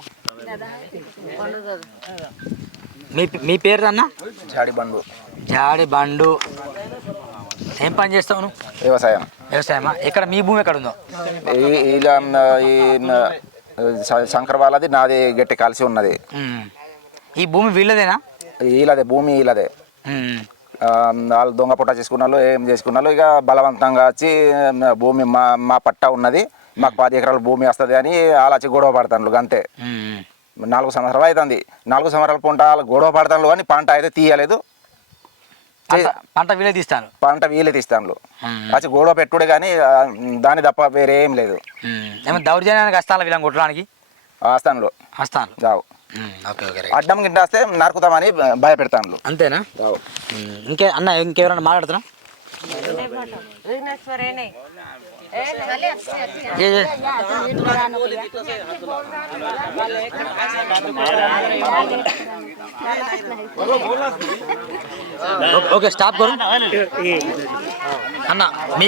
S3: మీ మీ పేరు అన్న?
S4: జాడి బండు
S3: జాడి బండు. ఏం పని చేస్తావు నువ్వు?
S4: వ్యవసాయం.
S3: వ్యవసాయమా? ఇక్కడ మీ భూమి ఎక్కడ ఉందో?
S4: ఈ- ఇలా ఈ శంకర్ వాళ్ళది నాది గట్టి కలిసి ఉన్నది.
S3: ఉమ్. ఈ భూమి వీళ్ళదేనా?
S4: వీళ్ళదే భూమి వీళ్ళదే.
S3: ఉమ్.
S4: ఆ, వాళ్ళు దొంగ పుట్ట చేసుకున్నారు, ఏం చేసుకున్నారు. ఇక బలవంతంగా వచ్చి భూమి మా మా పట్ట ఉన్నది, మాకు పది ఎకరాల భూమి వస్తుంది అని వాళ్ళు వచ్చి గొడవ పడతాను. అంతే.
S3: ఉమ్.
S4: నాలుగు సంవత్సరాలు అవుతుంది. నాలుగు సంవత్సరాల పంట వాళ్ళు గొడవ పడతాను కానీ పంట అయితే తీయలేదు.
S3: పంట- పంట వీళ్ళే తీస్తాను.
S4: పంట వీళ్ళే తీస్తాను. వచ్చి గొడవ పెట్టుడే కానీ ఆ, దాని తప్ప వేరే ఏం లేదు.
S3: ఉమ్. ఏమన్నా దౌర్జన్యానికి వస్తాను వీళ్ళని కొట్టడానికి?
S4: వస్తాను
S3: వస్తాను.
S4: రావు.
S3: ఉమ్. Okay okay right.
S4: అడ్డం గిట్ట వస్తే నరుకుతామని భయపెడతాను.
S3: అంతేనా?
S4: రావు.
S3: ఉమ్. ఇంకే అన్న ఇంకెవరన్నా మాట్లాడుతున్నా? ఏ ఏ. ఓకే, ఓకే స్టాప్ కరు అన్న. మీ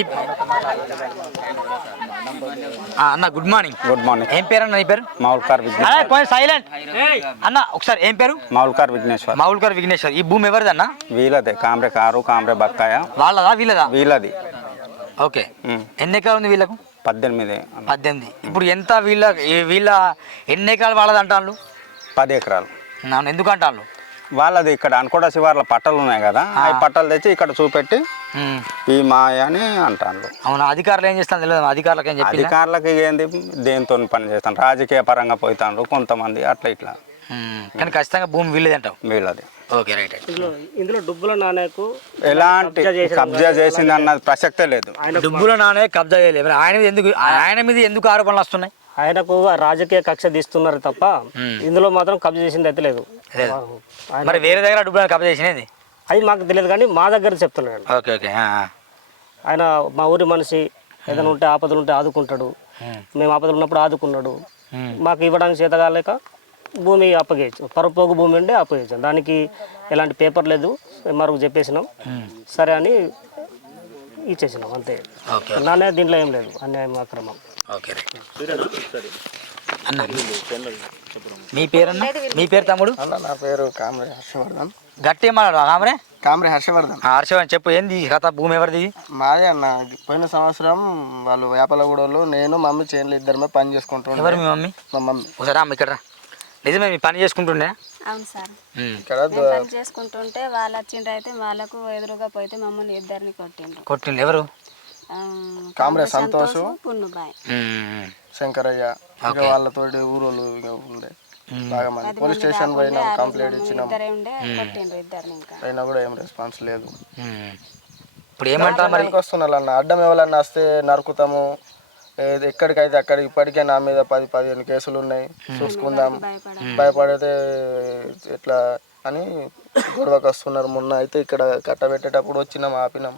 S3: ఆ, అన్న గుడ్ మార్నింగ్.
S4: Good morning.
S3: ఏం పేరు అన్న నీ పేరు?
S4: మౌల్కార్ విఘ్నేశ్వర్.
S3: అరే, కొంచెం సైలెంట్ అన్న. ఒకసారి ఏం పేరు?
S4: మౌల్కార్ విఘ్నేశ్వర్.
S3: మౌల్కర్ విఘ్నేశ్వర్. ఈ భూమి ఎవరిది అన్న?
S4: వీళ్ళదే కామ్రే కారు కామ్రే బక్కాయ
S3: వాళ్ళదా వీళ్ళదా?
S4: వీళ్ళది.
S3: ఓకే. ఎన్ని ఎకరాలు ఉంది వీళ్ళకు?
S4: పద్దెనిమిది
S3: పద్దెనిమిది. ఇప్పుడు ఎంత వీళ్ళ ఈ- వీళ్ళ ఎన్ని ఎకరాలు వాళ్ళది అంటాను?
S4: పది ఎకరాలు
S3: నన్ను ఎందుకు అంటాను?
S4: వాళ్ళది. ఇక్కడ అనుకోట శివార్ల పట్టలు ఉన్నాయి కదా, ఆ పట్టలు తెచ్చి ఇక్కడ చూపెట్టి ఈ మాయ అని అంటాను.
S3: అవునా? అధికారులు ఏం చేస్తాను తెలియదు. అధికారులకు ఏం చెప్పి?
S4: అధికారులకి ఏంది, దేంతో పని చేస్తాను, రాజకీయ పరంగా పోతాను కొంతమంది అట్లా ఇట్లా.
S3: కానీ ఖచ్చితంగా భూమి వీళ్ళది అంటావు?
S4: వీళ్ళది.
S3: Okay right.
S2: ఇందులో ఇందులో డుబ్బుల నాణ్యకు
S4: ఎలాంటి కబ్జా చేసింది అన్నది ప్రసక్తే లేదు.
S3: డుబ్బుల నానే కబ్జా చేయలేదు. మరి ఆయన మీద ఎందుకు ఆయన మీద ఎందుకు ఆరోపణలు వస్తున్నాయి?
S2: ఆయనకు రాజకీయ కక్ష తీస్తున్నారు తప్ప ఇందులో మాత్రం కబ్జా చేసింది అయితే లేదు.
S3: లేదు. మరి వేరే దగ్గర డుబ్బులను కబ్జా చేసినది
S2: అది మాకు తెలియదు కానీ మా దగ్గర చెప్తున్నాడు.
S3: Okay okay.
S2: ఆయన మా ఊరి మనిషి, ఏదైనా ఉంటే ఆపదలు ఉంటే ఆదుకుంటాడు. మేము ఆపదలు ఉన్నప్పుడు ఆదుకున్నాడు. మాకు ఇవ్వడానికి చేత కాలేక భూమి అప్పగేయచ్చు. పరపోగు భూమి ఉంటే అప్పగేయచ్చు. దానికి ఎలాంటి పేపర్ లేదు, ఎంఆర్ఓకి చెప్పేసినాం. సరే అని ఇచ్చేసినాం అంతే. నానే దీంట్లో ఏం లేదు అన్యాయం అక్రమం.
S3: ఓకే అన్న. మీ పేరు అన్న? మీ పేరు తమ్ముడు?
S11: అన్న నా పేరు కామ్రే హర్షవర్ధన్.
S3: గట్టి మాట్లాడు కామరే.
S11: కామ్రే హర్షవర్ధన్.
S3: హర్షవర్ధన్ చెప్పు, ఏంది కథ? భూమి ఎవరిది?
S11: మాదే అన్న. పోయిన సంవత్సరం వాళ్ళు వేపలగూడలో నేను మమ్మీ చేనులు ఇద్దరమే పని చేసుకుంటున్నాం.
S3: ఎవరు మీ మమ్మీ?
S11: మా మమ్మీ.
S3: ఒకసారి అమ్మ ఇక్కడ రా. నిజమే మీ పని చేసుకుంటుండే?
S12: అవును సార్.
S11: ఇక్కడ
S12: మేము పని చేసుకుంటుంటే వాళ్ళు వచ్చిండ్రు. అయితే వాళ్ళకు ఎదురుగా పోతే మమ్మల్ని ఇద్దరిని కొట్టిండ్రు.
S3: కొట్టిండు ఎవరు?
S12: ఆ,
S11: కామ్రే సంతోష్,
S12: పున్నుబాయ్,
S11: శంకరయ్య, ఇక వాళ్ళతోటి ఊరోళ్ళు ఇక ఉండే బాగా మంది. పోలీస్ స్టేషన్ పోయినా కంప్లైంట్ ఇచ్చినాం.
S12: ఇద్దరే ఉండే కొట్టిండ్రు ఇద్దరిని. ఇంకా
S11: అయినా కూడా ఏం రెస్పాన్స్ లేదు.
S3: ఇప్పుడు ఏమంటారు మరి?
S11: వస్తున్నారు అన్న. అడ్డం ఎవరన్నా వస్తే నరుకుతాము, ఏది ఎక్కడికైతే అక్కడ. ఇప్పటికే నా మీద పది పదిహేను కేసులు ఉన్నాయి, చూసుకుందాం, భయపడితే ఎట్లా అని గొడవకు వస్తున్నారు. మొన్న అయితే ఇక్కడ కట్టబెట్టేటప్పుడు వచ్చినాం, ఆపినాం.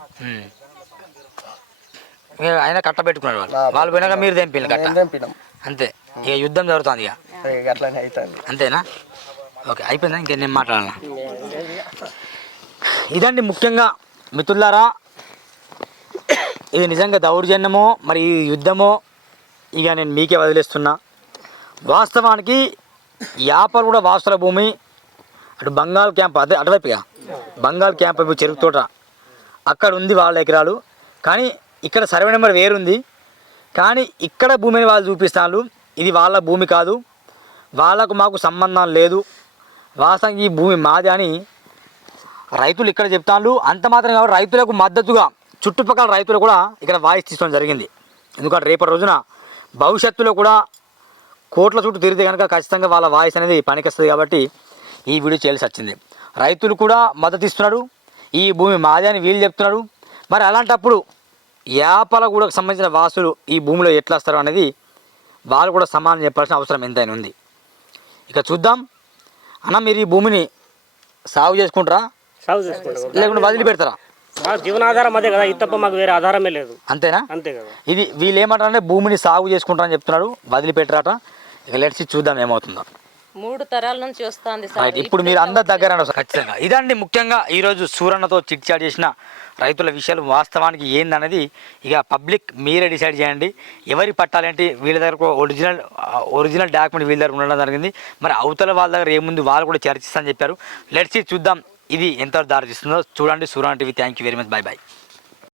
S3: ఆయన కట్ట పెట్టుకున్నారు వాళ్ళు. వాళ్ళు పోయినాక మీరు తెంపిల్లు కట్ట?
S11: తెంపినాం
S3: అంతే. ఇక యుద్ధం జరుగుతుంది ఇక
S11: అట్లానే అవుతుంది.
S3: అంతేనా? ఓకే అయిపోయిందా? ఇంకేం నేను మాట్లాడాలా? ఇదండి ముఖ్యంగా మిత్రులారా, ఇది నిజంగా దౌర్జన్యమో మరి ఈ యుద్ధమో ఇక నేను మీకే వదిలేస్తున్నా. వాస్తవానికి యాపలు కూడా వాసుల భూమి, అటు బంగాల్ క్యాంప్ అదే అటువైపుగా బంగాల్ క్యాంప్ వైపు చెరుకు తోట అక్కడ ఉంది వాళ్ళ ఎకరాలు. కానీ ఇక్కడ సర్వే నెంబర్ వేరుంది. కానీ ఇక్కడ భూమిని వాళ్ళు చూపిస్తున్నారు. ఇది వాళ్ళ భూమి కాదు, వాళ్ళకు మాకు సంబంధం లేదు, వాస్తవానికి ఈ భూమి మాది అని రైతులు ఇక్కడ చెప్తాను. అంత మాత్రం కాబట్టి రైతులకు మద్దతుగా చుట్టుపక్కల రైతులు కూడా ఇక్కడ వాయిస్ తీసుకోవడం జరిగింది. ఎందుకంటే రేపటి రోజున భవిష్యత్తులో కూడా కోట్ల చుట్టూ తిరిగితే కనుక ఖచ్చితంగా వాళ్ళ వాయిస్ అనేది పనికొస్తుంది. కాబట్టి ఈ వీడియో చేయాల్సి వచ్చింది. రైతులు కూడా మద్దతు ఇస్తున్నాడు, ఈ భూమి మాది అని వీళ్ళు చెప్తున్నాడు. మరి అలాంటప్పుడు యాపల కూడా సంబంధించిన వాసులు ఈ భూమిలో ఎట్లా వస్తారు అనేది వాళ్ళు కూడా సమానం చెప్పాల్సిన అవసరం ఎంతైనా ఉంది. ఇక చూద్దాం. అన్న, మీరు ఈ భూమిని సాగు చేసుకుంటారా
S2: సాగు చేసుకుంటాం,
S3: లేకుంటే వదిలిపెడతారా?
S2: మా జీవనాధారం అదే కదా, ఇది తప్ప మాకు వేరే ఆధారమే లేదు.
S3: అంతేనా?
S2: అంతే కదా.
S3: ఇది వీళ్ళు ఏమంటారంటే భూమిని సాగు చేసుకుంటారని చెప్తున్నాడు, వదిలిపెట్టరాట. ఇక లెట్స్ చూద్దాం ఏమవుతుందో.
S6: మూడు తరాల నుంచి వస్తుంది సార్.
S3: రైట్, ఇప్పుడు మీరు అందరు దగ్గర ఖచ్చితంగా ఇదండి ముఖ్యంగా ఈరోజు సూరన్నతో చిట్ చాట్ చేసిన రైతుల విషయాలు వాస్తవానికి ఏందనేది ఇక పబ్లిక్ మీరే డిసైడ్ చేయండి. ఎవరి పట్టాలేంటి, వీళ్ళ దగ్గర ఒరిజినల్ ఒరిజినల్ డాక్యుమెంట్ వీళ్ళ దగ్గర ఉండడం జరిగింది. మరి అవతల వాళ్ళ దగ్గర ఏముంది వాళ్ళు కూడా చర్చిస్తామని చెప్పారు. లెట్స్ చూద్దాం ఇది ఎంతవరకు దారి తీస్తుందో చూడండి. Suranna TV, thank you very much, bye bye.